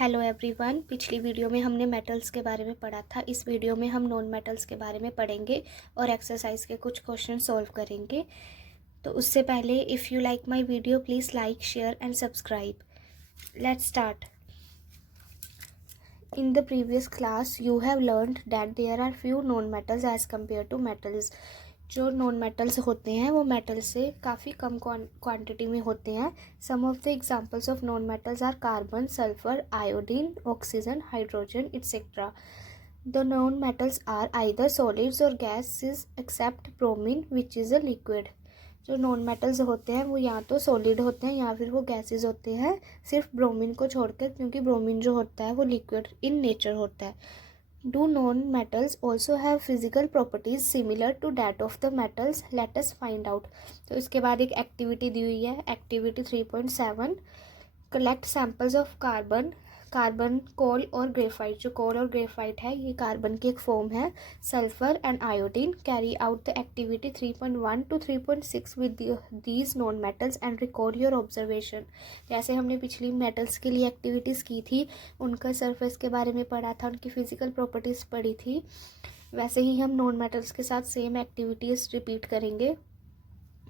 Hello everyone. पिछली video में हमने मेटल्स के बारे में पढ़ा था। इस वीडियो में हम नॉन मेटल्स के बारे में पढ़ेंगे और एक्सरसाइज के कुछ क्वेश्चन सॉल्व करेंगे। तो उससे पहले if you like my video please like share and subscribe. Let's start. In the previous class you have learned that there are few non-metals as compared to metals। जो non metals होते हैं वो metal से काफ़ी कम quantity में होते हैं। Some of the examples of non metals are carbon, sulphur, iodine, oxygen, hydrogen etcetera. The non metals are either solids और gases except bromine which is a liquid. जो नॉन मेटल्स होते हैं वो या तो सॉलिड होते हैं या फिर वो गैसेस होते हैं, सिर्फ ब्रोमीन को छोड़कर, क्योंकि ब्रोमीन जो होता है वो लिक्विड इन नेचर होता है। Do non-metals also have physical properties similar to that of the metals? Let us find out। तो इसके बाद एक एक्टिविटी दी हुई है, activity 3.7। Collect samples of carbon, coal और ग्रेफाइट। जो कोल और ग्रेफाइट है ये कार्बन की एक फॉर्म है। Sulphur and iodine. Carry out the activity 3.1 to 3.6 with these non metals and record your observation. जैसे हमने पिछली मेटल्स के लिए एक्टिविटीज़ की थी, उनका सरफेस के बारे में पढ़ा था, उनकी फिजिकल प्रॉपर्टीज़ पढ़ी थी, वैसे ही हम नॉन मेटल्स के साथ सेम एक्टिविटीज़ रिपीट करेंगे।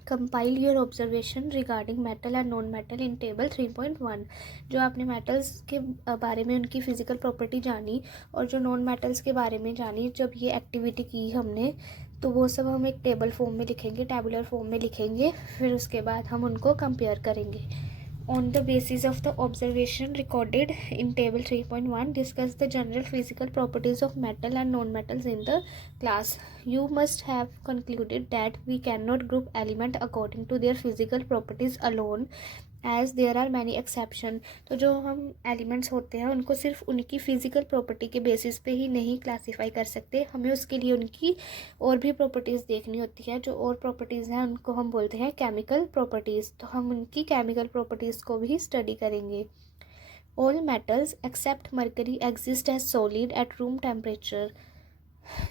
Compile your observation regarding metal and non metal in table 3.1। जो आपने मेटल्स के बारे में उनकी फ़िज़िकल प्रॉपर्टी जानी और जो नॉन मेटल्स के बारे में जानी, जब ये एक्टिविटी की हमने, तो वो सब हम एक टेबल फॉर्म में लिखेंगे, टेबुलर फॉर्म में लिखेंगे। फिर उसके बाद हम उनको कंपेयर करेंगे। On the basis of the observation recorded in table 3.1, discuss the general physical properties of metal and non-metals in the class। You must have concluded that we cannot group element according to their physical properties alone, as there are many exception. तो जो हम elements होते हैं उनको सिर्फ उनकी physical property के basis पे ही नहीं क्लासीफाई कर सकते, हमें उसके लिए उनकी और भी प्रॉपर्टीज़ देखनी होती है। जो और प्रॉपर्टीज़ हैं उनको हम बोलते हैं केमिकल प्रॉपर्टीज़। तो हम उनकी केमिकल प्रॉपर्टीज़ को भी स्टडी करेंगे। All metals except mercury exist as solid at room temperature.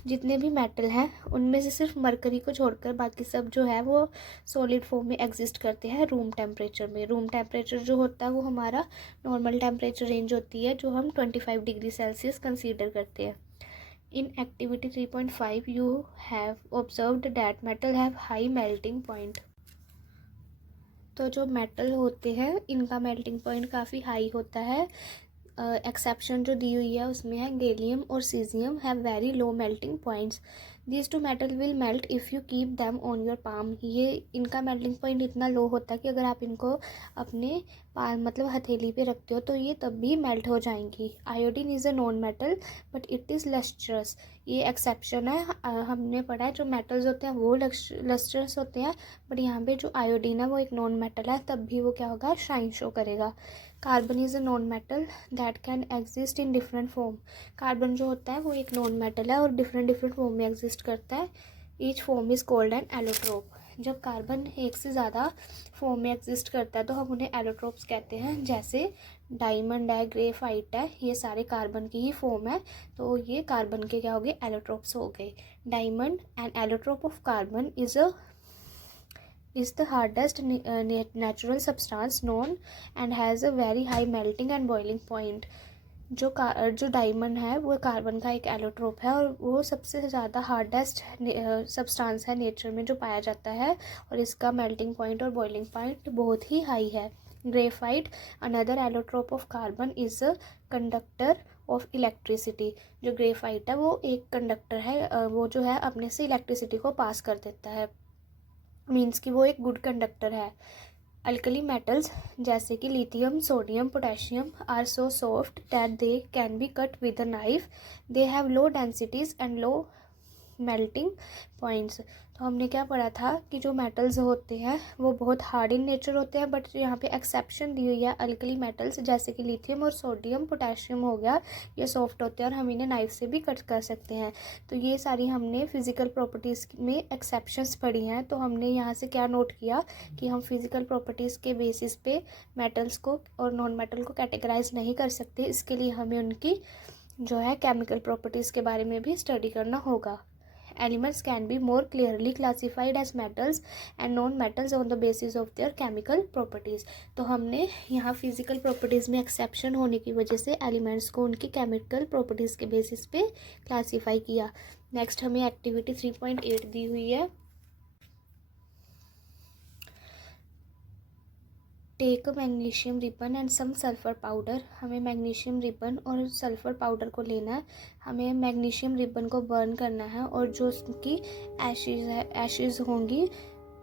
जितने भी मेटल हैं उनमें से सिर्फ मरकरी को छोड़कर बाकी सब जो है वो सॉलिड फॉर्म में एग्जिस्ट करते हैं रूम टेम्परेचर में। रूम टेम्परेचर जो होता है वो हमारा नॉर्मल टेम्परेचर रेंज होती है, जो हम 25 डिग्री सेल्सियस कंसीडर करते हैं। In activity 3.5 you have observed that metal have high melting point. तो जो मेटल होते हैं इनका मेल्टिंग पॉइंट काफ़ी हाई होता है। एक्सेप्शन जो दी हुई है उसमें है गैलियम और caesium have very low melting points. These two metal will melt if you keep them on your palm. ये इनका मेल्टिंग पॉइंट इतना लो होता है कि अगर आप इनको अपने पाम मतलब हथेली पे रखते हो तो ये तब भी मेल्ट हो जाएंगी। Iodine is a non metal but it is lustrous. ये एक्सेप्शन है। हमने पढ़ा है जो मेटल्स होते हैं वो लस्ट्रस होते हैं, बट यहाँ पे जो आयोडीन है वो एक नॉन मेटल है, तब भी वो क्या होगा, शाइन शो करेगा। Carbon is a non metal that can exist in different form. Carbon जो होता है वो एक नॉन मेटल है और डिफरेंट फॉर्म में एग्जिस्ट करता है। Each form is called an allotrope. जब कार्बन एक से ज़्यादा फॉर्म में एग्जिस्ट करता है तो हम उन्हें एलोट्रोप्स कहते हैं। जैसे डायमंड है, ग्रेफाइट है, ये सारे कार्बन की ही फॉर्म है, तो ये कार्बन के क्या हो गए, एलोट्रोप्स हो गए। Diamond and allotrope of carbon is the hardest natural substance known and has a very high melting and boiling point। जो डायमंड है वो कार्बन का एक एलोट्रोप है और वो सबसे ज़्यादा हार्डेस्ट सब्सटेंस है नेचर में जो पाया जाता है, और इसका मेल्टिंग पॉइंट और बॉइलिंग पॉइंट बहुत ही हाई है। Graphite another allotrope of carbon is a conductor of electricity. जो ग्रेफाइट है वो एक कंडक्टर है, वो जो है अपने से इलेक्ट्रिसिटी को पास कर देता है, मीन्स कि वो एक गुड कंडक्टर है। अल्कली मेटल्स जैसे कि lithium, sodium, potassium are so soft that they can be cut with a knife. They have low densities and low melting points. तो हमने क्या पढ़ा था कि जो मेटल्स होते हैं वो बहुत हार्ड इन नेचर होते हैं, बट यहाँ पे एक्सेप्शन दी हुई है अल्कली मेटल्स जैसे कि लिथियम और सोडियम, पोटेशियम हो गया, ये सॉफ्ट होते हैं और हम इन्हें नाइफ से भी कट कर सकते हैं। तो ये सारी हमने फिजिकल प्रॉपर्टीज़ में एक्सेप्शंस पढ़ी हैं। तो हमने यहाँ से क्या नोट किया कि हम फिजिकल प्रॉपर्टीज़ के बेसिस पे मेटल्स को और नॉन मेटल को कैटेगराइज नहीं कर सकते। इसके लिए हमें उनकी जो है केमिकल प्रॉपर्टीज़ के बारे में भी स्टडी करना होगा। Elements can be more clearly classified as metals and non metals on the basis of their chemical properties. तो हमने यहाँ फिजिकल प्रॉपर्टीज़ में एक्सेप्शन होने की वजह से एलिमेंट्स को उनकी केमिकल प्रॉपर्टीज़ के बेसिस पे क्लासीफाई किया। नेक्स्ट हमें एक्टिविटी 3.8 दी हुई है। Take a magnesium ribbon and some sulphur powder. हमें मैग्नीशियम रिबन और सल्फ़र पाउडर को लेना है। हमें मैग्नीशियम रिबन को बर्न करना है और जो उसकी एशेज़ होंगी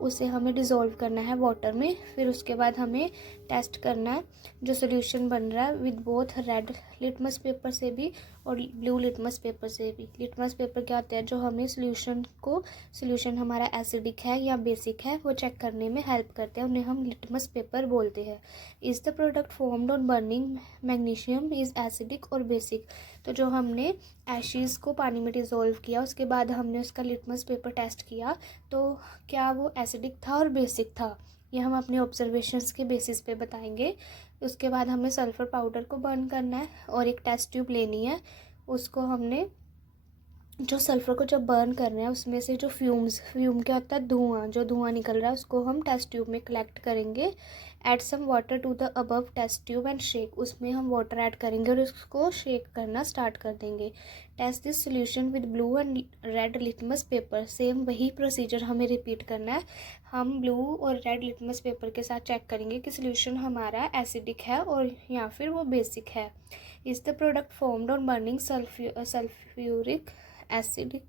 उसे हमें डिज़ोल्व करना है वाटर में। फिर उसके बाद हमें टेस्ट करना है जो सोल्यूशन बन रहा है with both red litmus paper से भी और ब्लू लिटमस पेपर से भी। लिटमस पेपर क्या होता है, जो हमें सोल्यूशन हमारा एसिडिक है या बेसिक है वो चेक करने में हेल्प करते हैं, उन्हें हम लिटमस पेपर बोलते हैं। Is the product formed on burning magnesium is acidic और बेसिक। तो जो हमने एशेज़ को पानी में डिज़ोल्व किया उसके बाद हमने उसका लिटमस पेपर टेस्ट किया तो क्या वो एसिडिक था और बेसिक था, ये हम अपने ऑब्जर्वेशंस के बेसिस पे बताएंगे। उसके बाद हमें सल्फ़र पाउडर को बर्न करना है और एक टेस्ट ट्यूब लेनी है। उसको हमने जो सल्फ़र को जब बर्न कर रहे हैं उसमें से जो फ्यूम क्या होता है, जो धुआं निकल रहा है उसको हम टेस्ट ट्यूब में कलेक्ट करेंगे। Add some water to the above test tube and shake. उसमें हम वाटर ऐड करेंगे और उसको शेक करना स्टार्ट कर देंगे। Test this solution with blue and red litmus paper. Same वही प्रोसीजर हमें रिपीट करना है। हम ब्लू और रेड लिटमस पेपर के साथ चेक करेंगे कि सोल्यूशन हमारा एसिडिक है और या फिर वो बेसिक है। Is the product formed on burning sulphuric acidic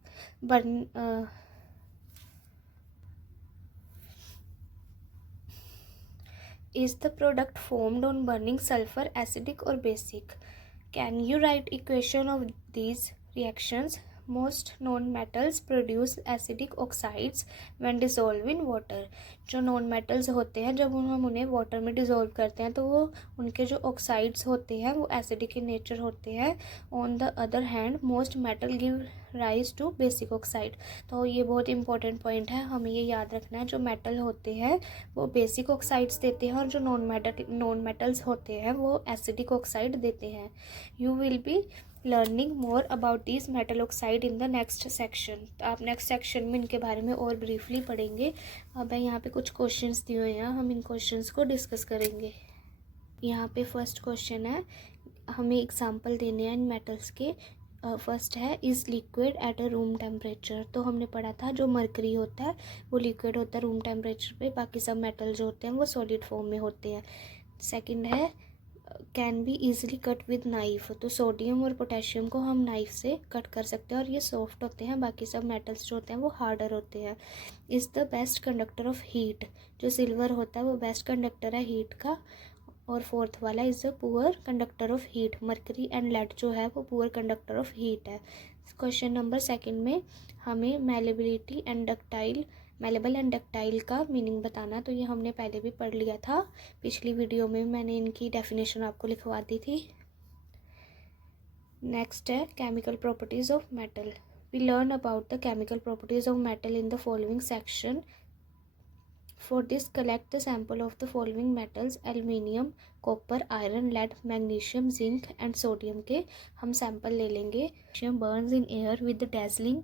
Is the product formed on burning sulfur acidic or basic? Can you write equation of these reactions? Most non-metals produce acidic oxides when dissolved in water. जो non metals होते हैं जब हम उन्हें water में dissolve करते हैं तो वो उनके जो ऑक्साइड्स होते हैं वो एसिडिक इन नेचर होते हैं। On the other hand most metal give rise to basic oxide. तो ये बहुत इंपॉर्टेंट पॉइंट है, हमें ये याद रखना है। जो मेटल होते हैं वो बेसिक ऑक्साइड्स देते हैं और जो नॉन मेटल्स होते हैं वो एसिडिक ऑक्साइड देते हैं। You will be learning more about this metal oxide in the next section. तो आप नेक्स्ट सेक्शन में इनके बारे में और ब्रीफली पढ़ेंगे। अब यहाँ पे कुछ क्वेश्चंस दिए हुए हैं, हम इन क्वेश्चंस को डिस्कस करेंगे। यहाँ पे फर्स्ट क्वेश्चन है, हमें एग्जांपल देने हैं इन मेटल्स के। फर्स्ट है is liquid at a room temperature. तो हमने पढ़ा था जो मरकरी होता है वो लिक्विड होता है रूम टेम्परेचर पे, बाकी सब मेटल जो होते हैं वो सॉलिड फॉर्म में होते हैं। सेकंड है can be easily cut with knife. तो सोडियम और पोटेशियम को हम नाइफ से कट कर सकते हैं और ये सॉफ्ट होते हैं, बाकी सब मेटल्स जो होते हैं वो हार्डर होते हैं। Is the best conductor of heat. जो सिल्वर होता है वो बेस्ट कंडक्टर है हीट का। और फोर्थ वाला is a poor conductor of heat. Mercury and lead जो है वो पुअर कंडक्टर ऑफ हीट है। क्वेश्चन नंबर सेकंड में हमें मेलेबल एंड डक्टाइल का मीनिंग बताना। तो ये हमने पहले भी पढ़ लिया था, पिछली वीडियो में मैंने इनकी डेफिनेशन आपको लिखवा दी थी। नेक्स्ट है chemical properties of metal. We learn about the chemical properties of metal in the following section. For this, collect the sample of the following metals: aluminium, copper, iron, lead, magnesium, zinc and sodium के हम sample ले लेंगे। Magnesium burns in air with dazzling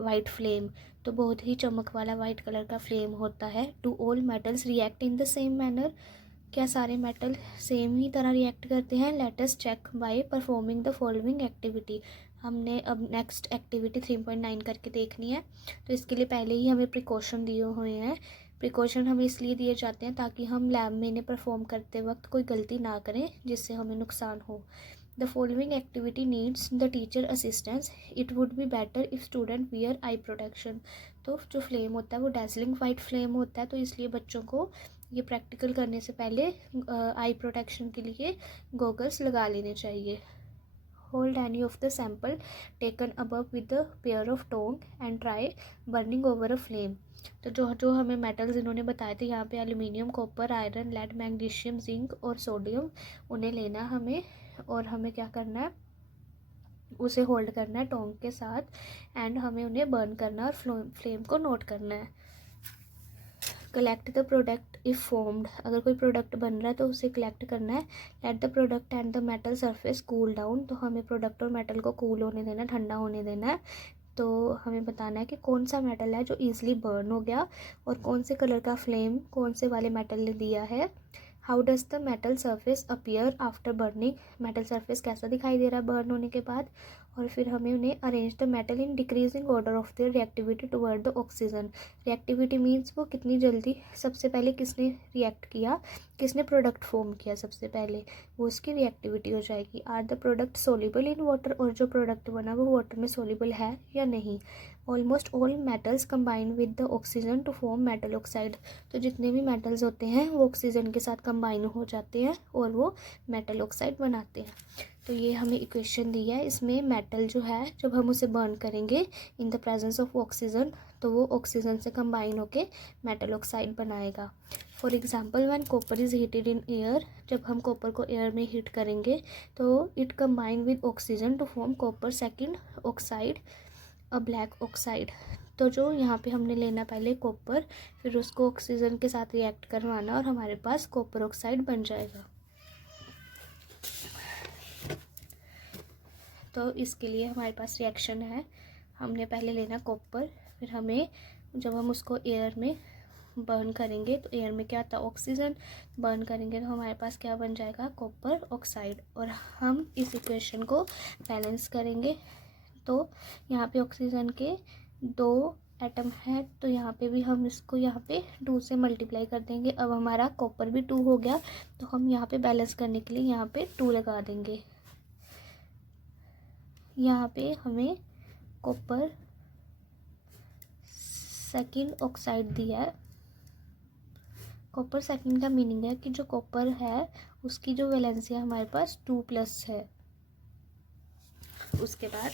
white flame। तो बहुत ही चमक वाला white colour का flame होता है। Do all metals react in the same manner? क्या सारे मेटल सेम ही तरह रिएक्ट करते हैं? Let us check by performing the following activity। हमने अब नेक्स्ट एक्टिविटी 3.9 करके देखनी है। तो इसके लिए पहले ही हमें प्रिकॉशन दिए हुए हैं। प्रिकॉशन हमें इसलिए दिए जाते हैं ताकि हम लैब में इन्हें परफॉर्म करते वक्त कोई गलती ना करें जिससे हमें नुकसान हो। The following activity needs the teacher assistance. It would be better if student wear I protection. तो जो फ्लेम होता है वो डेजलिंग वाइट फ्लेम होता है, तो इसलिए बच्चों को ये प्रैक्टिकल करने से पहले आई प्रोटेक्शन के लिए गॉगल्स लगा लेने चाहिए। Hold any of the sample taken above with a pair of tongs and try burning over a flame। तो जो हमें मेटल्स इन्होंने बताए थे यहाँ पे aluminium, copper, iron, lead, magnesium, zinc और सोडियम, उन्हें लेना हमें और हमें क्या करना है, उसे होल्ड करना है टोंग के साथ एंड हमें उन्हें बर्न करना है और फ्लेम को नोट करना है। Collect the product if formed. अगर कोई प्रोडक्ट बन रहा है तो उसे कलेक्ट करना है। Let the product and the metal surface cool down. तो हमें प्रोडक्ट और मेटल को कूल होने देना, ठंडा होने देना है। तो हमें बताना है कि कौन सा मेटल है जो ईजिली बर्न हो गया और कौन से कलर का फ्लेम कौन से वाले मेटल ने दिया है। How does the metal surface appear after burning, metal surface कैसा दिखाई दे रहा है बर्न होने के बाद। और फिर हमें उन्हें arrange the metal in decreasing order of their reactivity toward the oxygen. Reactivity means वो कितनी जल्दी, सबसे पहले किसने रिएक्ट किया, किसने प्रोडक्ट फॉर्म किया सबसे पहले, वो उसकी रिएक्टिविटी हो जाएगी। Are the product soluble in water, और जो प्रोडक्ट बना वो वाटर में सोल्यूबल है या नहीं। Almost all metals combine with the oxygen to form metal oxide, तो जितने भी मेटल्स होते हैं वो ऑक्सीजन के साथ कंबाइन हो जाते हैं और वो मेटल ऑक्साइड बनाते हैं। तो ये हमें इक्वेशन दी है, इसमें मेटल जो है जब हम उसे बर्न करेंगे in the presence of oxygen तो वो ऑक्सीजन से कंबाइन होके मेटल ऑक्साइड बनाएगा। For example when copper is heated in air, जब हम कॉपर को एयर में हीट करेंगे तो it combine with oxygen to form copper second oxide a black oxide. तो जो यहाँ पे हमने लेना पहले कॉपर, फिर उसको ऑक्सीजन के साथ रिएक्ट करवाना और हमारे पास कॉपर ऑक्साइड बन जाएगा। तो इसके लिए हमारे पास रिएक्शन है, हमने पहले लेना कॉपर, फिर हमें जब हम उसको एयर में बर्न करेंगे तो एयर में क्या आता है ऑक्सीजन, बर्न करेंगे तो हमारे पास क्या बन जाएगा कॉपर ऑक्साइड। और हम इस इक्वेशन को बैलेंस करेंगे तो यहाँ पे ऑक्सीजन के 2 एटम है तो यहाँ पे भी हम इसको यहाँ पे 2 से मल्टीप्लाई कर देंगे। अब हमारा कॉपर भी 2 हो गया तो हम यहाँ पे बैलेंस करने के लिए यहाँ पे 2 लगा देंगे। यहाँ पे हमें कॉपर सेकेंड ऑक्साइड दिया है। कॉपर सेकेंड का मीनिंग है कि जो कॉपर है उसकी जो वैलेंसी है हमारे पास 2+ है। उसके बाद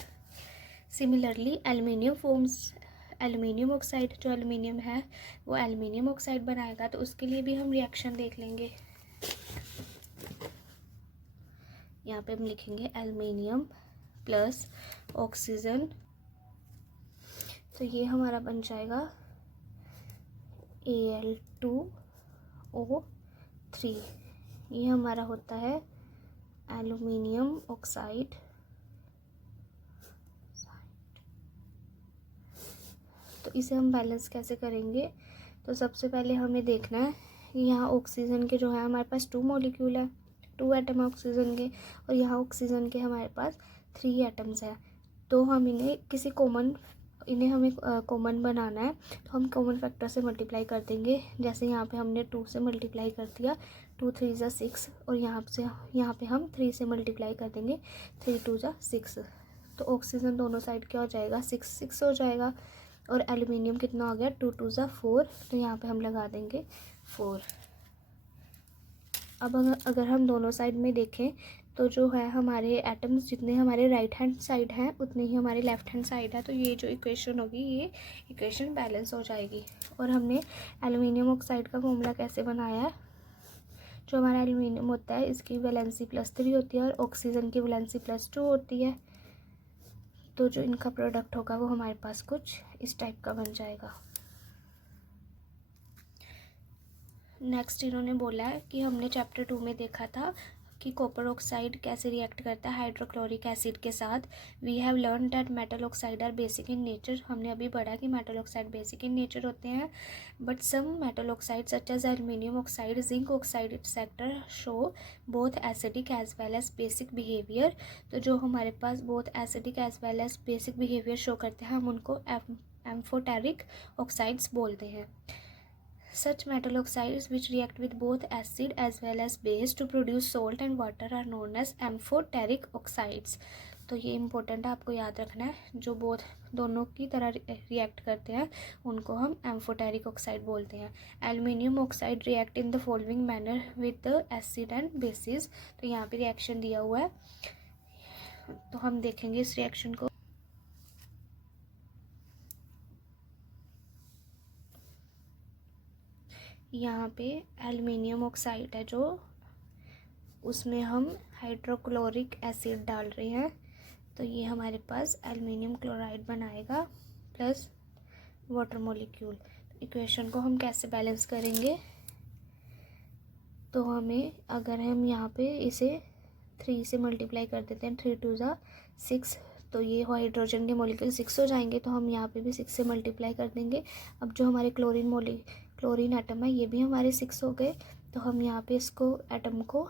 similarly aluminium forms aluminium oxide, जो एल्युमिनियम है वो एल्युमिनियम ऑक्साइड बनाएगा तो उसके लिए भी हम रिएक्शन देख लेंगे। यहाँ पे हम लिखेंगे एल्युमिनियम प्लस ऑक्सीजन, तो ये हमारा बन जाएगा Al2O3। ये हमारा होता है एल्युमिनियम ऑक्साइड। तो इसे हम बैलेंस कैसे करेंगे, तो सबसे पहले हमें देखना है यहाँ ऑक्सीजन के जो है हमारे पास 2 मॉलिक्यूल है, 2 एटम है ऑक्सीजन के, और यहाँ ऑक्सीजन के हमारे पास 3 एटम्स है। तो हम इन्हें हमें कॉमन बनाना है तो हम कॉमन फैक्टर से मल्टीप्लाई कर देंगे। जैसे यहाँ पे हमने 2 से मल्टीप्लाई कर दिया, 2 3 ज़ा 6, और यहाँ पे हम 3 से मल्टीप्लाई कर देंगे, 3 2 ज़ा 6। तो ऑक्सीजन दोनों साइड क्या हो जाएगा 6 6 हो जाएगा। और एल्युमिनियम कितना हो गया 2 2 ज़ा 4, तो यहाँ पे हम लगा देंगे 4। अब अगर हम दोनों साइड में देखें तो जो है हमारे एटम्स जितने हमारे राइट हैंड साइड हैं उतने ही हमारे लेफ़्ट हैंड साइड है, तो ये जो इक्वेशन होगी ये इक्वेशन बैलेंस हो जाएगी। और हमने एल्युमिनियम ऑक्साइड का फॉर्मूला कैसे बनाया है, जो हमारा एल्युमिनियम होता है इसकी वैलेंसी +3 होती है और ऑक्सीजन की वैलेंसी +2 होती है। तो जो इनका प्रोडक्ट होगा वो हमारे पास कुछ इस टाइप का बन जाएगा। नेक्स्ट इन्होंने बोला है कि हमने चैप्टर 2 में देखा था कि कॉपर ऑक्साइड कैसे रिएक्ट करता है हाइड्रोक्लोरिक एसिड के साथ। We have learn that metal oxide are basic in nature, हमने अभी पढ़ा कि metal oxide basic in nature होते हैं। But some metal oxide such as aluminium oxide, zinc oxide etcetera show both acidic as well as basic behaviour. तो जो हमारे पास both acidic as well as basic behaviour show करते हैं हम उनको एम्फोटेरिक ऑक्साइड्स बोलते हैं। Such metal oxides which react with both acid as well as base to produce salt and water are known as amphoteric oxides। तो ये important है, आपको याद रखना है, जो दोनों की तरह रिएक्ट करते हैं उनको हम एम्फोटेरिक ऑक्साइड बोलते हैं। Aluminium oxide react in the following manner with the acid and bases, तो यहाँ पे रिएक्शन दिया हुआ है तो हम देखेंगे इस रिएक्शन को। यहाँ पे एल्युमिनियम ऑक्साइड है जो उसमें हम हाइड्रोक्लोरिक एसिड डाल रहे हैं, तो ये हमारे पास एल्युमिनियम क्लोराइड बनाएगा प्लस वाटर मॉलिक्यूल। इक्वेशन को हम कैसे बैलेंस करेंगे, तो हमें अगर हम यहाँ पे इसे 3 से मल्टीप्लाई कर देते हैं, 3 2 ज़ा 6, तो ये हाइड्रोजन के मॉलिक्यूल 6 हो जाएंगे, तो हम यहाँ पे भी 6 से मल्टीप्लाई कर देंगे। अब जो हमारे क्लोरीन एटम है ये भी हमारे 6 हो गए, तो हम यहाँ पे इसको एटम को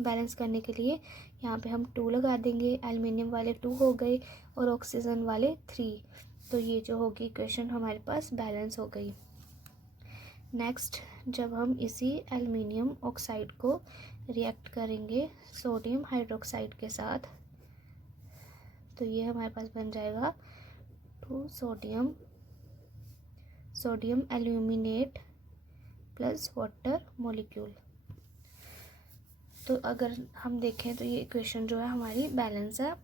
बैलेंस करने के लिए यहाँ पे हम 2 लगा देंगे। एल्युमिनियम वाले 2 हो गए और ऑक्सीजन वाले 3, तो ये जो होगी इक्वेशन हमारे पास बैलेंस हो गई। नेक्स्ट, जब हम इसी एल्युमिनियम ऑक्साइड को रिएक्ट करेंगे सोडियम हाइड्रोक्साइड के साथ, तो ये हमारे पास बन जाएगा 2 sodium aluminate plus water molecule. तो अगर हम देखें तो ये इक्वेशन जो है हमारी बैलेंस है।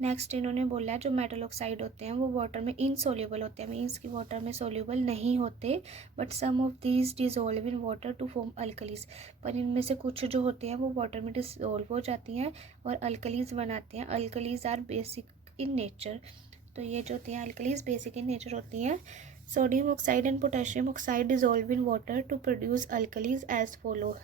नेक्स्ट इन्होंने बोला जो मेटल ऑक्साइड होते हैं वो वाटर में इनसोल्यूबल होते हैं, मीन्स कि वाटर में सोल्यूबल नहीं होते, but some of these dissolve in water to form alkalis. पर इनमें से कुछ जो होते हैं वो वाटर में डिजोल्व हो जाती हैं और अल्कलीज बनाते हैं। Alkalis are basic in nature, तो ये जो होती हैं अल्कलीज बेसिक इन नेचर होती हैं। Sodium oxide and potassium oxide dissolve in water to produce alkalis as follow.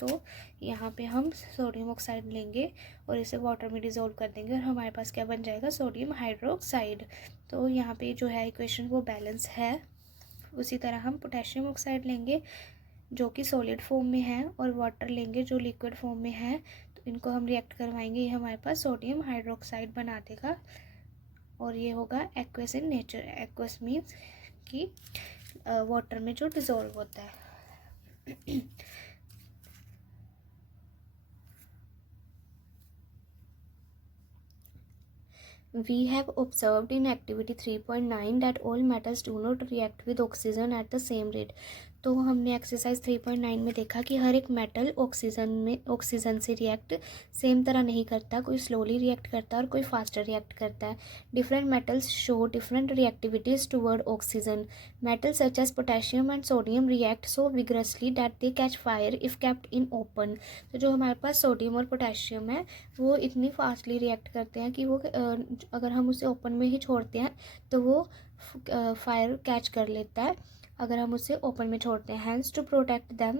तो यहाँ पे हम सोडियम ऑक्साइड लेंगे और इसे वाटर में डिज़ोल्व कर देंगे और हमारे पास क्या बन जाएगा, सोडियम हाइड्रोक्साइड। तो यहाँ पे जो है इक्वेशन वो बैलेंस है। उसी तरह हम पोटेशियम ऑक्साइड लेंगे जो कि सॉलिड फॉर्म में है और वाटर लेंगे जो लिक्विड फॉर्म में है, तो इनको हम रिएक्ट करवाएंगे, ये हमारे पास सोडियम हाइड्रोक्साइड बना देगा और ये होगा aqueous in nature. Aqueous means कि वाटर में जो डिज़ोल्व होता है। We have observed in activity 3.9 that all metals do not react with oxygen at the same rate. तो हमने एक्सरसाइज 3.9 में देखा कि हर एक मेटल ऑक्सीजन से रिएक्ट सेम तरह नहीं करता, कोई स्लोली रिएक्ट करता है और कोई फास्टर रिएक्ट करता है। Different metals show different reactivities toward oxygen. Metals such as potassium and sodium react so vigorously that they catch fire if kept in open. तो जो हमारे पास सोडियम और पोटेशियम है वो इतनी फास्टली रिएक्ट करते हैं कि वो अगर हम उसे ओपन में ही छोड़ते हैं तो वो फायर कैच कर लेता है अगर हम उसे ओपन में छोड़ते हैं। Hence to protect them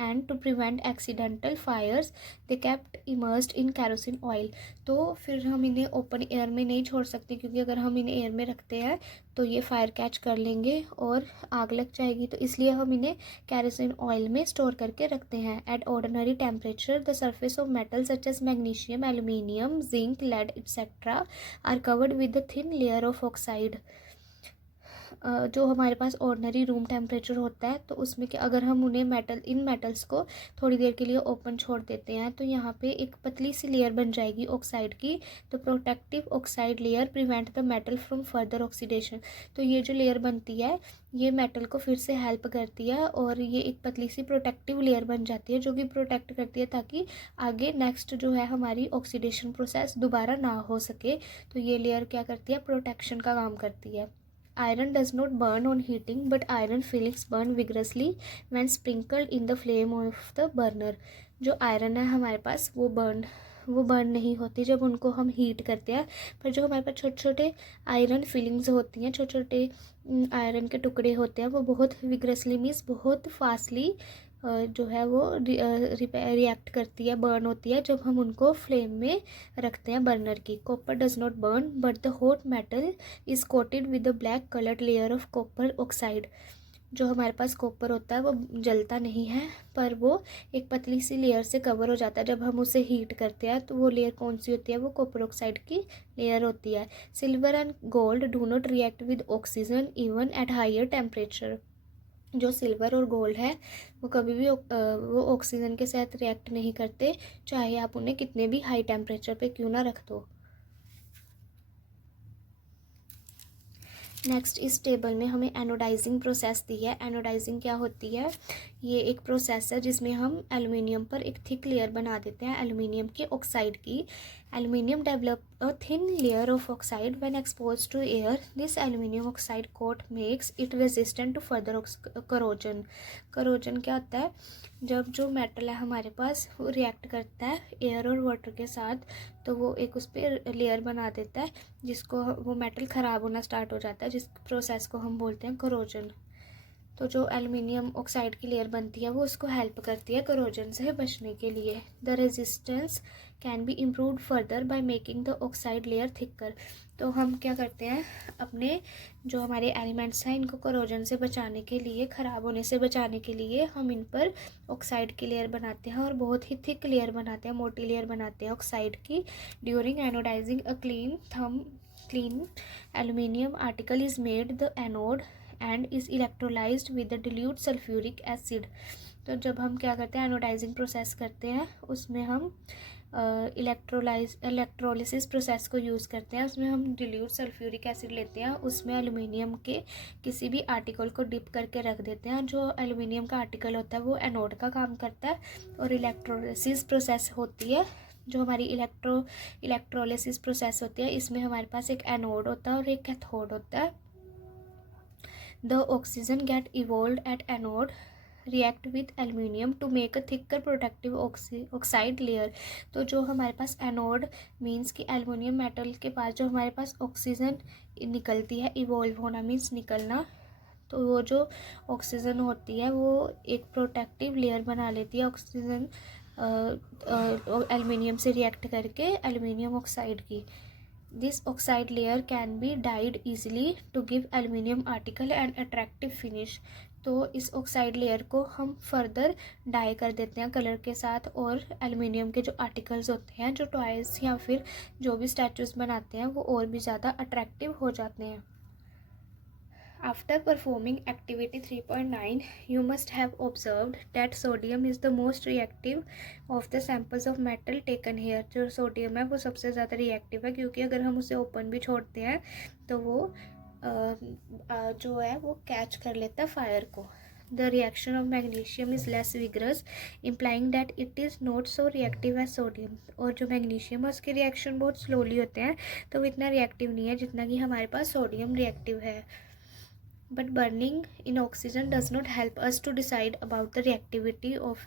and to prevent accidental fires they kept immersed in kerosene oil. तो फिर हम इन्हें ओपन एयर में नहीं छोड़ सकते, क्योंकि अगर हम इन्हें एयर में रखते हैं तो ये फायर कैच कर लेंगे और आग लग जाएगी, तो इसलिए हम इन्हें कैरोसिन ऑयल में स्टोर करके रखते हैं। At ordinary temperature the surface of metal such as magnesium, aluminium, zinc, lead etcetera are covered with the thin layer of oxide. जो हमारे पास ऑर्डिनरी रूम टेम्परेचर होता है तो उसमें कि अगर हम उन्हें इन मेटल्स को थोड़ी देर के लिए ओपन छोड़ देते हैं तो यहाँ पे एक पतली सी लेयर बन जाएगी ऑक्साइड की। तो protective oxide layer prevent the metal from further oxidation. तो ये जो लेयर बनती है ये मेटल को फिर से हेल्प करती है और ये एक पतली सी प्रोटेक्टिव लेयर बन जाती है जो कि प्रोटेक्ट करती है ताकि आगे नेक्स्ट जो है हमारी ऑक्सीडेशन प्रोसेस दोबारा ना हो सके। तो ये लेयर क्या करती है, प्रोटेक्शन का काम करती है। Iron does not burn on heating, but iron filings burn vigorously when sprinkled in the flame of the burner. जो आयरन है हमारे पास वो बर्न नहीं होती जब उनको हम हीट करते हैं, पर जो हमारे पास छोटे छोटे आयरन फिलिंग्स होती हैं, छोटे छोटे आयरन के टुकड़े होते हैं, वो बहुत विग्रसली मीन्स बहुत फास्टली जो है वो रिएक्ट करती है, बर्न होती है जब हम उनको फ्लेम में रखते हैं बर्नर की। Copper does not burn but the hot metal is coated with the black coloured layer of copper oxide. जो हमारे पास कॉपर होता है वो जलता नहीं है पर वो एक पतली सी लेयर से कवर हो जाता है। जब हम उसे हीट करते हैं तो वो लेयर कौन सी होती है, वो कॉपर ऑक्साइड की लेयर होती है। Silver and gold do not react with oxygen even at higher temperature. जो सिल्वर और गोल्ड है वो कभी भी वो ऑक्सीजन के साथ रिएक्ट नहीं करते, चाहे आप उन्हें कितने भी हाई टेम्परेचर पे क्यों ना रख दो। नेक्स्ट इस टेबल में हमें एनोडाइजिंग प्रोसेस दी है। एनोडाइजिंग क्या होती है, ये एक प्रोसेस है जिसमें हम एल्युमिनियम पर एक थिक लेयर बना देते हैं एल्युमिनियम के ऑक्साइड की। Aluminium develop a thin layer of oxide when exposed to air. This aluminium oxide coat makes it resistant to further corrosion. Corrosion क्या होता है, जब जो मेटल है हमारे पास वो रिएक्ट करता है एयर और वाटर के साथ तो वो एक उस पर लेयर बना देता है जिसको वो मेटल ख़राब होना स्टार्ट हो जाता है, जिस प्रोसेस को हम बोलते हैं करोजन। तो जो एल्युमिनियम ऑक्साइड की लेयर बनती है वो उसको हेल्प करती है करोजन से बचने के लिए। The resistance can be improved further by making the oxide layer thicker. तो हम क्या करते हैं, अपने जो हमारे एलिमेंट्स हैं इनको करोजन से बचाने के लिए, ख़राब होने से बचाने के लिए हम इन पर ऑक्साइड की लेयर बनाते हैं और बहुत ही थिक लेयर बनाते हैं, मोटी लेयर बनाते हैं ऑक्साइड की। During anodising a clean aluminium article is made the anode and is electrolysed with the dilute sulphuric acid. तो जब हम क्या करते हैं, एनोडाइजिंग प्रोसेस करते हैं, उसमें हम इलेक्ट्रोलिसिस प्रोसेस को यूज़ करते हैं। उसमें हम डिल्यूट सल्फ्यूरिक एसिड लेते हैं, उसमें एल्युमिनियम के किसी भी आर्टिकल को डिप करके रख देते हैं। जो एल्युमिनियम का आर्टिकल होता है वो एनोड का काम करता है और इलेक्ट्रोलिसिस प्रोसेस होती है। जो हमारी इलेक्ट्रोलिसिस प्रोसेस होती है, इसमें हमारे पास एक एनोड होता है और एक कैथोड होता है। The oxygen get evolved at anode react with aluminium to make a thicker protective oxide layer। तो जो हमारे पास एनोड मीन्स कि एल्युमिनियम मेटल के पास जो हमारे पास ऑक्सीजन निकलती है, इवोल्व होना मीन्स निकलना, तो वो जो ऑक्सीजन होती है वो एक प्रोटेक्टिव लेयर बना लेती है ऑक्सीजन एल्युमिनियम से रिएक्ट करके एल्युमिनियम ऑक्साइड की। This oxide layer can be dyed easily to give aluminium article an attractive finish। तो इस ऑक्साइड लेयर को हम फर्दर डाई कर देते हैं कलर के साथ और एल्युमिनियम के जो आर्टिकल्स होते हैं, जो टॉयज़ या फिर जो भी स्टैचूज बनाते हैं, वो और भी ज़्यादा अट्रैक्टिव हो जाते हैं। After performing activity 3.9, you must have observed that sodium is the most reactive of the samples of metal taken here। जो सोडियम है वो सबसे ज़्यादा रिएक्टिव है, क्योंकि अगर हम उसे ओपन भी छोड़ते हैं तो वो जो है वो कैच कर लेता है फायर को। The reaction of magnesium is less vigorous, implying that it is not so reactive as sodium। और जो मैग्नीशियम है उसके रिएक्शन बहुत स्लोली होते हैं, तो वो इतना रिएक्टिव नहीं है जितना कि हमारे पास सोडियम रिएक्टिव है। But burning in oxygen does not help us to decide about the reactivity of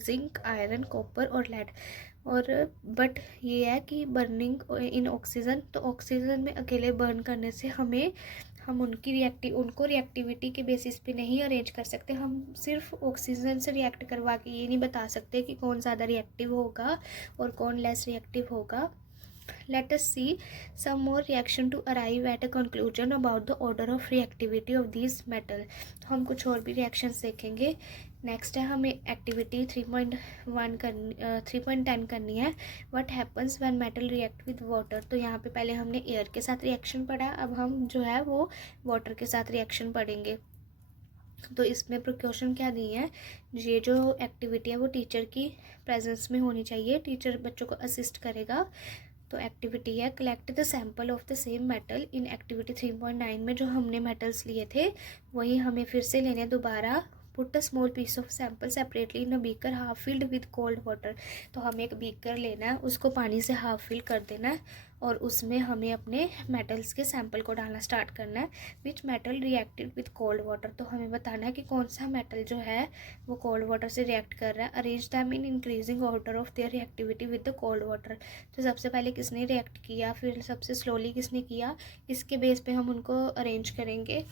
zinc, iron, copper और lead। और बट ये है कि बर्निंग इन ऑक्सीजन, तो ऑक्सीजन में अकेले बर्न करने से हम उनको रिएक्टिविटी के बेसिस पे नहीं अरेंज कर सकते। हम सिर्फ ऑक्सीजन से रिएक्ट करवा के ये नहीं बता सकते कि कौन ज़्यादा रिएक्टिव होगा और कौन लेस रिएक्टिव होगा। Let us see some more reaction to arrive at a conclusion about the order of reactivity of these metal। तो हम कुछ और भी reactions देखेंगे। नेक्स्ट है हमें एक्टिविटी 3.10 करनी है। What happens when metal react with water। तो यहाँ पे पहले हमने एयर के साथ रिएक्शन पढ़ा, अब हम जो है वो वाटर के साथ रिएक्शन पढ़ेंगे। तो इसमें प्रिकॉशन क्या दी है, ये जो एक्टिविटी है वो टीचर की प्रेजेंस में होनी चाहिए, टीचर बच्चों को असिस्ट करेगा। तो एक्टिविटी है collect the sample of the same metal. In activity 3.9 में जो हमने मेटल्स लिए थे वही हमें फिर से लेने दोबारा। Put a small piece of sample separately in a beaker half filled with cold water. तो हमें एक बीकर लेना है, उसको पानी से हाफ फिल कर देना है और उसमें हमें अपने मेटल्स के सैंपल को डालना स्टार्ट करना है। Which metal reacted with cold water. तो हमें बताना है कि कौन सा मेटल जो है वो कोल्ड वाटर से रिएक्ट कर रहा है। Arrange them in increasing order of their reactivity with the cold water. तो सबसे पहले किसने रिएक्ट किया, फिर सबसे स्लोली किसने किया, इसके बेस पे हम उनको अरेंज करेंगे।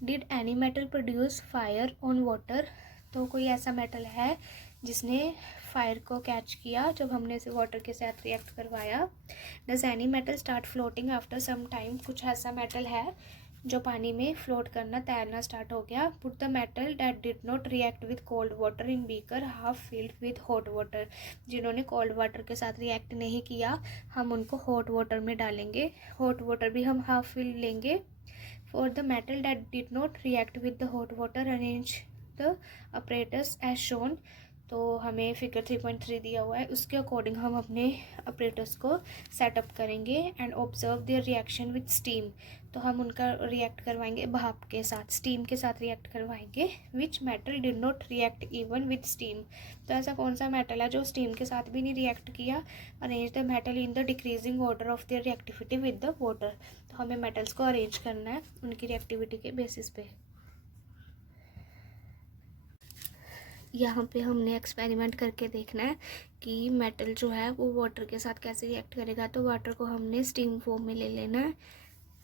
Did any metal produce fire on water. तो कोई ऐसा मेटल है जिसने फायर को कैच किया जब हमने इसे वाटर के साथ रिएक्ट करवाया। Does any metal start floating after some time. कुछ ऐसा मेटल है जो पानी में फ्लोट करना, तैरना स्टार्ट हो गया। Put the metal that did not react with cold water in beaker half filled with hot water. जिन्होंने कोल्ड वाटर के साथ रिएक्ट नहीं किया हम उनको हॉट वाटर में डालेंगे। हॉट वाटर भी हम हाफ फिल्ड लेंगे। For the metal that did not react with the hot water arrange the apparatus as shown. तो हमें फिगर 3.3 दिया हुआ है, उसके अकॉर्डिंग हम अपने ऑपरेटर्स को सेटअप करेंगे। And observe their reaction with steam. तो हम उनका रिएक्ट करवाएंगे भाप के साथ, स्टीम के साथ रिएक्ट करवाएंगे। Which metal did not react even with steam. तो ऐसा कौन सा मेटल है जो स्टीम के साथ भी नहीं रिएक्ट किया। Arrange the metal in the decreasing order of their reactivity with the water. तो हमें मेटल्स को अरेंज करना है उनकी रिएक्टिविटी के बेसिस पे। यहाँ पे हमने एक्सपेरिमेंट करके देखना है कि मेटल जो है वो वाटर के साथ कैसे रिएक्ट करेगा। तो वाटर को हमने स्टीम फॉर्म में ले लेना है।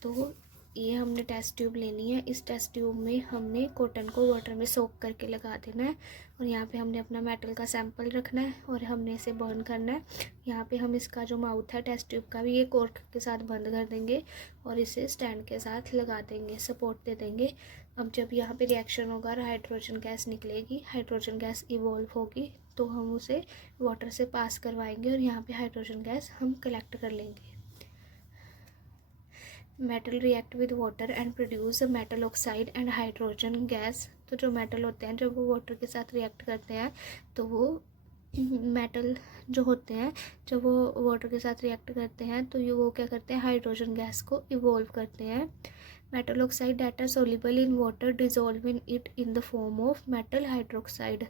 तो ये हमने टेस्ट ट्यूब लेनी है। इस टेस्ट ट्यूब में हमने कॉटन को वाटर में सोक करके लगा देना है और यहाँ पे हमने अपना मेटल का सैंपल रखना है और हमने इसे बर्न करना है। यहाँ पे हम इसका जो माउथ है टेस्ट ट्यूब का भी ये कॉर्क के साथ बंद कर देंगे और इसे स्टैंड के साथ लगा देंगे, सपोर्ट दे देंगे। अब जब यहाँ पे रिएक्शन होगा और हाइड्रोजन गैस निकलेगी, हाइड्रोजन गैस इवॉल्व होगी, तो हम उसे वाटर से पास करवाएंगे और यहाँ पे हाइड्रोजन गैस हम कलेक्ट कर लेंगे। Metal react with water and produce metal oxide and hydrogen gas. तो जो मेटल होते हैं जब वो वाटर के साथ रिएक्ट करते हैं तो वो मेटल जो होते हैं जब वो वाटर के साथ रिएक्ट करते हैं तो ये वो क्या करते हैं, हाइड्रोजन गैस को इवॉल्व करते हैं। Metal oxide that are soluble in water dissolve in it in the form of metal hydroxide.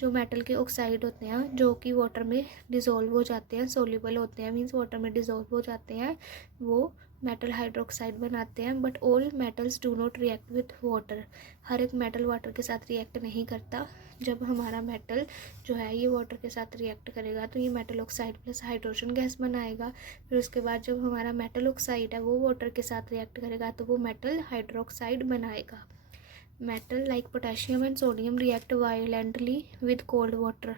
जो मेटल के ऑक्साइड होते हैं जो कि वाटर में डिज़ोल्व हो जाते हैं, सोल्यूबल होते हैं मीन्स वाटर में डिज़ोल्व हो जाते हैं, वो मेटल हाइड्रोक्साइड बनाते हैं। But all metals do not react with water. हर एक मेटल वाटर के साथ रिएक्ट नहीं करता। जब हमारा मेटल जो है ये वाटर के साथ रिएक्ट करेगा तो ये metal oxide plus hydrogen gas बनाएगा। फिर उसके बाद जब हमारा मेटल ऑक्साइड है वो वाटर के साथ रिएक्ट करेगा तो वो मेटल हाइड्रोक्साइड बनाएगा। Metal like potassium and sodium react violently with cold water.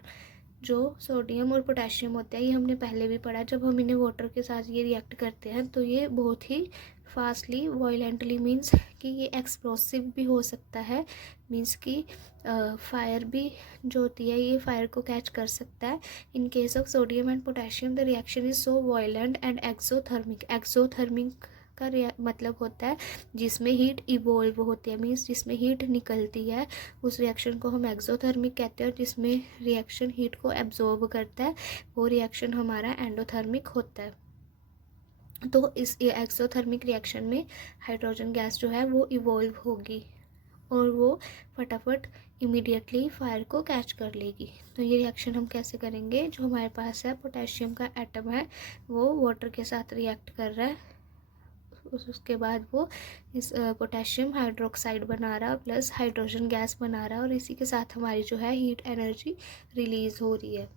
जो सोडियम और पोटेशियम होते हैं ये हमने पहले भी पढ़ा, जब हम इन्हें वाटर के साथ ये रिएक्ट करते हैं तो ये बहुत ही फास्टली, वायलेंटली मीन्स कि ये एक्सप्लोसिव भी हो सकता है, मीन्स कि फायर भी जो होती है ये फायर को कैच कर सकता है। In case of sodium and potassium the reaction is so violent and exothermic. Exothermic का मतलब होता है जिसमें हीट इवॉल्व होती है, मीन्स जिसमें हीट निकलती है, उस रिएक्शन को हम एक्सोथर्मिक कहते हैं। और जिसमें रिएक्शन हीट को एब्जॉर्ब करता है वो रिएक्शन हमारा एंडोथर्मिक होता है। तो इस एक्सोथर्मिक रिएक्शन में हाइड्रोजन गैस जो है वो इवॉल्व होगी और वो फटाफट इमीडिएटली फायर को कैच कर लेगी। तो ये रिएक्शन हम कैसे करेंगे, जो हमारे पास है पोटेशियम का एटम है वो वाटर के साथ रिएक्ट कर रहा है, उसके बाद वो इस पोटेशियम हाइड्रोक्साइड बना रहा है प्लस हाइड्रोजन गैस बना रहा है और इसी के साथ हमारी जो है हीट एनर्जी रिलीज हो रही है।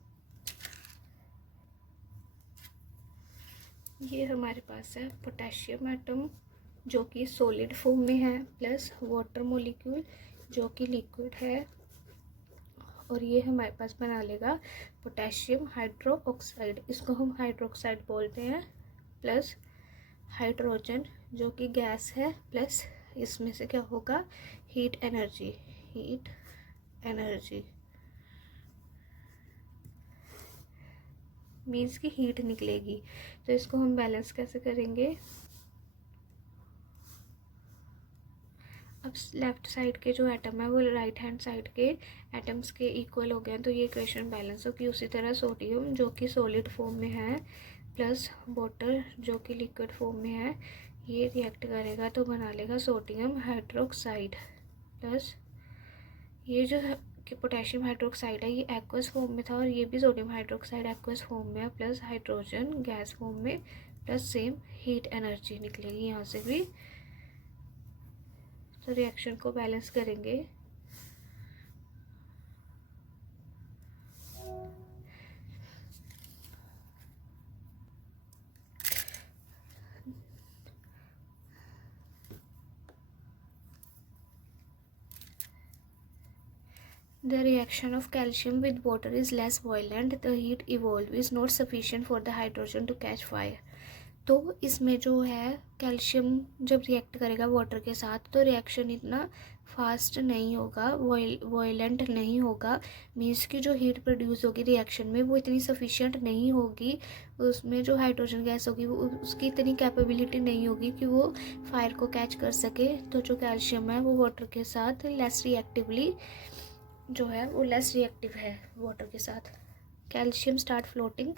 ये हमारे पास है पोटेशियम एटम जो कि सॉलिड फॉर्म में है प्लस वाटर मॉलिक्यूल जो कि लिक्विड है, और ये हमारे पास बना लेगा पोटेशियम हाइड्रोक्साइड, इसको हम हाइड्रोक्साइड बोलते हैं, प्लस हाइड्रोजन जो कि गैस है, प्लस इसमें से क्या होगा, हीट एनर्जी मीन्स की हीट निकलेगी। तो इसको हम बैलेंस कैसे करेंगे, अब लेफ्ट साइड के जो एटम है वो राइट हैंड साइड के एटम्स के इक्वल हो गए, तो ये इक्वेशन बैलेंस होगी। उसी तरह सोडियम जो कि सॉलिड फॉर्म में है प्लस वाटर जो कि लिक्विड फॉर्म में है, ये रिएक्ट करेगा तो बना लेगा सोडियम हाइड्रोक्साइड, प्लस ये जो है कि पोटेशियम हाइड्रोक्साइड है ये एक्वस फॉर्म में था और ये भी सोडियम हाइड्रोक्साइड एक्वस फॉर्म में है, प्लस हाइड्रोजन गैस फॉर्म में, प्लस सेम हीट एनर्जी निकलेगी यहाँ से भी। तो रिएक्शन को बैलेंस करेंगे। The reaction of calcium with water is less violent. The heat evolved is not sufficient for the hydrogen to catch fire. तो इसमें जो है कैल्शियम जब रिएक्ट करेगा वाटर के साथ तो रिएक्शन इतना फास्ट नहीं होगा, वायलेंट नहीं होगा, मीन्स की जो हीट प्रोड्यूस होगी रिएक्शन में वो इतनी सफिशिएंट नहीं होगी, उसमें जो हाइड्रोजन गैस होगी वो उसकी इतनी कैपेबिलिटी नहीं होगी कि वो फायर को कैच कर सके। तो जो कैल्शियम है वो वाटर के साथ लेस रिएक्टिवली जो है वो लेस रिएक्टिव है वाटर के साथ। कैल्शियम स्टार्ट फ्लोटिंग,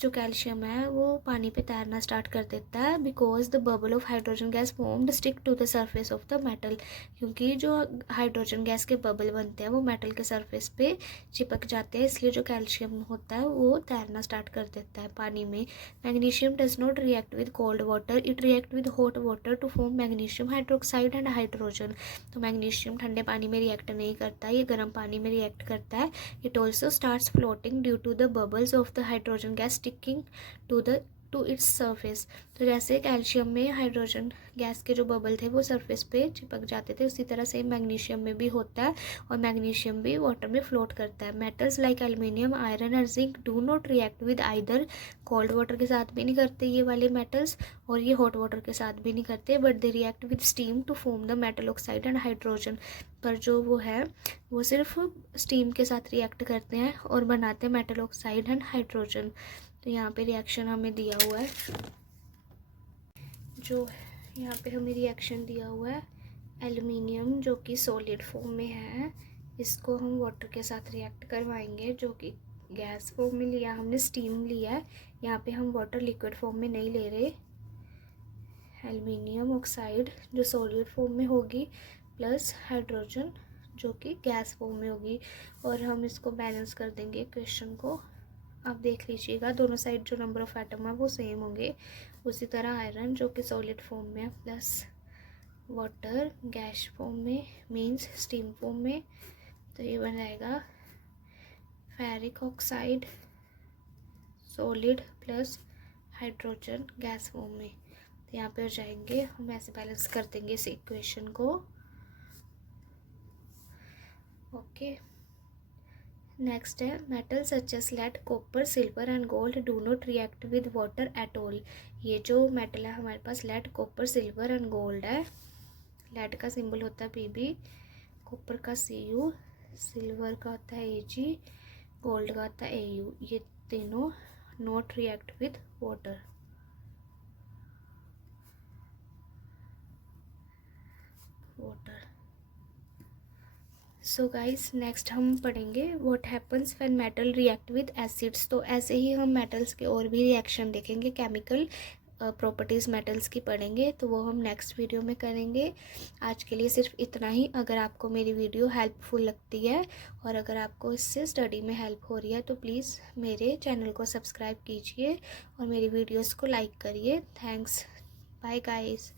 जो कैल्शियम है वो पानी पे तैरना स्टार्ट कर देता है because the bubble of hydrogen gas formed stick to the surface of the metal, क्योंकि जो हाइड्रोजन गैस के बबल बनते हैं वो मेटल के सरफेस पे चिपक जाते हैं, इसलिए जो कैल्शियम होता है वो तैरना स्टार्ट कर देता है पानी में। Magnesium does not react with cold water, it react with hot water to form magnesium hydroxide and hydrogen. तो मैग्नीशियम ठंडे पानी में रिएक्ट नहीं करता, ये गर्म पानी में रिएक्ट करता है। It also starts floating due to the bubbles of the hydrogen gas sticking to its surface. तो जैसे कैल्शियम में हाइड्रोजन गैस के जो बबल थे वो सरफेस पे चिपक जाते थे, उसी तरह से मैग्नीशियम में भी होता है, और मैग्नीशियम भी वाटर में फ्लोट करता है। मेटल्स लाइक एल्युमिनियम, आयरन और zinc do not react with either, cold water के साथ भी नहीं करते ये वाले मेटल्स, और ये हॉट वाटर के साथ भी नहीं करते, but they react with steam to form the metal oxide and hydrogen. पर जो वो है वो सिर्फ स्टीम के साथ रिएक्ट करते हैं और बनाते हैं मेटल ऑक्साइड एंड हाइड्रोजन। तो यहाँ पे रिएक्शन हमें दिया हुआ है, जो यहाँ पे हमें रिएक्शन दिया हुआ है एल्युमिनियम जो कि सॉलिड फॉर्म में है, इसको हम वाटर के साथ रिएक्ट करवाएंगे, जो कि गैस फॉर्म में लिया हमने, स्टीम लिया है। यहाँ पे हम वाटर लिक्विड फॉर्म में नहीं ले रहे। एल्युमिनियम ऑक्साइड जो सॉलिड फॉर्म में होगी प्लस हाइड्रोजन जो कि गैस फॉर्म में होगी, और हम इसको बैलेंस कर देंगे इक्वेशन को। आप देख लीजिएगा दोनों साइड जो नंबर ऑफ एटम है वो सेम होंगे। उसी तरह आयरन जो कि सॉलिड फॉर्म में है प्लस वाटर गैस फॉर्म में मींस स्टीम फॉर्म में, तो ये बन जाएगा ferric oxide solid plus hydrogen gas form में। तो यहाँ पे हो जाएंगे, हम ऐसे बैलेंस कर देंगे इस इक्वेशन को। ओके, नेक्स्ट है metal such as lead, copper, silver and gold do not react with water at all. ये जो मेटल है हमारे पास lead, copper, silver and gold है। लेड का सिंबल होता है Pb, कॉपर का Cu, सिल्वर का होता है Ag, गोल्ड का होता है Au। ये तीनों not react with water. So guys next हम पढ़ेंगे what happens when metal react with acids. तो ऐसे ही हम मेटल्स के और भी रिएक्शन देखेंगे, केमिकल प्रॉपर्टीज़ मेटल्स की पढ़ेंगे, तो वो हम नेक्स्ट वीडियो में करेंगे। आज के लिए सिर्फ इतना ही। अगर आपको मेरी वीडियो हेल्पफुल लगती है और अगर आपको इससे स्टडी में हेल्प हो रही है तो प्लीज़ मेरे चैनल को सब्सक्राइब कीजिए और मेरी वीडियोस को लाइक करिए। Thanks, bye guys.